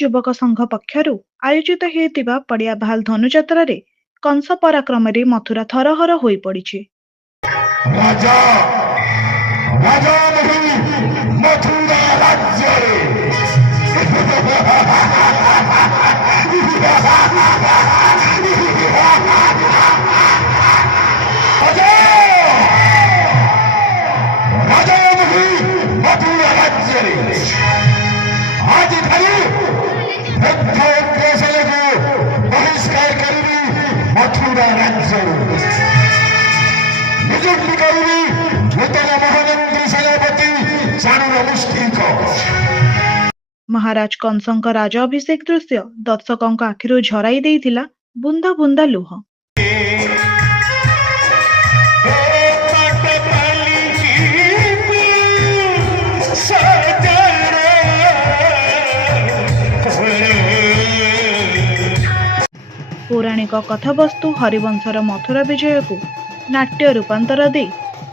ଯୁବକ ସଂଘ ପକ୍ଷରୁ ଆୟୋଜିତ ହେଉଥିବା ପଡ଼ିଆ ଭାଲ ଧନୁଯାତ୍ରାରେ କଂସ ପରାକ୍ରମରେ ମଥୁରା ଥରହର ହୋଇପଡ଼ିଛି। ରାଜା ରାଜା ମଥୁରା ରାଜ୍ୟରେ ମଥୁରା ରାଜ୍ୟରେ ଆଜିଠାରୁ ବହିଷ୍କାର କରିବି। ମଥୁରା ରାଜ୍ୟରୁ ନିଯୁକ୍ତି କରିବି ନୂତନ ମହାମନ୍ତ୍ରୀ ସେନାପତି ଚାଣୁର ମୁଷ୍ଟିକ। ମହାରାଜ କଂସଙ୍କ ରାଜ ଅଭିଷେକ ଦୃଶ୍ୟ ଦର୍ଶକଙ୍କ ଆଖିରୁ ଝରାଇ ଦେଇଥିଲା ବୁନ୍ଦା ବୁନ୍ଦା ଲୁହ। ପୌରାଣିକ କଥାବସ୍ତୁ ହରିବଂଶର ମଥୁରା ବିଜୟକୁ ନାଟ୍ୟ ରୂପାନ୍ତର ଦେଇ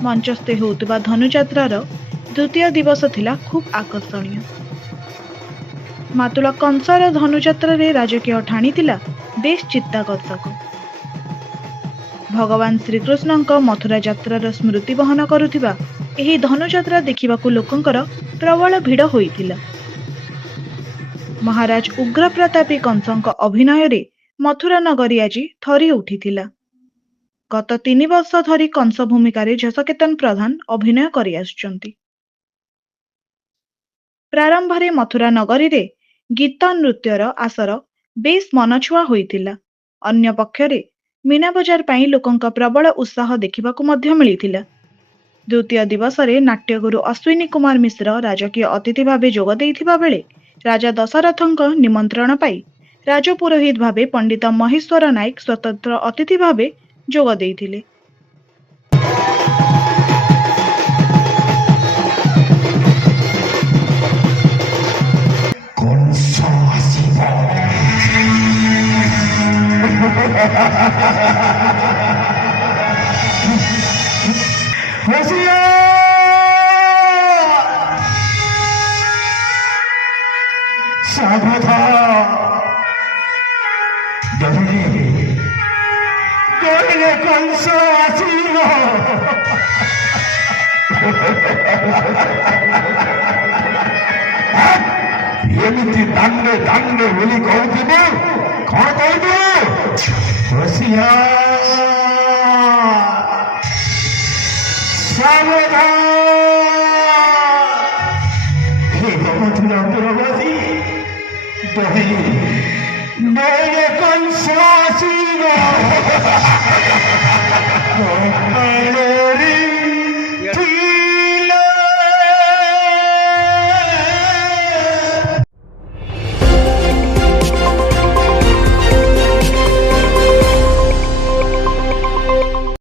ମଞ୍ଚସ୍ଥ ହେଉଥିବା ଧନୁଯାତ୍ରାର ଦ୍ୱିତୀୟ ଦିବସ ଥିଲା ଖୁବ୍ ଆକର୍ଷଣୀୟ। ମାତୁଳ କଂସର ଧନୁଯାତ୍ରାରେ ରାଜକୀୟ ଠାଣିଥିଲା ବେଶ୍ ଚିତ୍ତାକର୍ଷକ। ଭଗବାନ ଶ୍ରୀକୃଷ୍ଣଙ୍କ ମଥୁରା ଯାତ୍ରାର ସ୍ମୃତି ବହନ କରୁଥିବା ଏହି ଧନୁଯାତ୍ରା ଦେଖିବାକୁ ଲୋକଙ୍କର ପ୍ରବଳ ଭିଡ଼ ହୋଇଥିଲା। ମହାରାଜ ଉଗ୍ରପ୍ରତାପୀ କଂସଙ୍କ ଅଭିନୟରେ ମଥୁରା ନଗରୀ ଆଜି ଥରି ଉଠିଥିଲା। ଗତ 3 ବର୍ଷ ଧରି କଂସ ଭୂମିକାରେ ଯଶକେତନ ପ୍ରଧାନ ଅଭିନୟ କରିଆସୁଛନ୍ତି। ପ୍ରାରମ୍ଭରେ ମଥୁରା ନଗରୀରେ ଗୀତ ନୃତ୍ୟର ଆସର ବେଶ୍ ମନଛୁଆଁ ହୋଇଥିଲା। ଅନ୍ୟ ପକ୍ଷରେ ମୀନା ବଜାର ପାଇଁ ଲୋକଙ୍କ ପ୍ରବଳ ଉତ୍ସାହ ଦେଖିବାକୁ ମଧ୍ୟ ମିଳିଥିଲା। ଦ୍ୱିତୀୟ ଦିବସରେ ନାଟ୍ୟଗୁରୁ ଅଶ୍ୱିନୀ କୁମାର ମିଶ୍ର ରାଜକୀୟ ଅତିଥି ଭାବେ ଯୋଗ ଦେଇଥିବା ବେଳେ ରାଜା ଦଶରଥଙ୍କ ନିମନ୍ତ୍ରଣ ପାଇ ରାଜପୁରୋହିତ ଭାବେ ପଣ୍ଡିତ ମହେଶ୍ୱର ନାୟକ ସ୍ୱତନ୍ତ୍ର ଅତିଥି ଭାବେ ଯୋଗ ଦେଇଥିଲେ। କଂସ ଆସିବ। ଏମିତି ଦାଣ୍ଡେ ଦାଣ୍ଡେ ବୋଲି କହୁଥିବୁ, କଣ କହିବୁ? କଂସ ଆସିବ।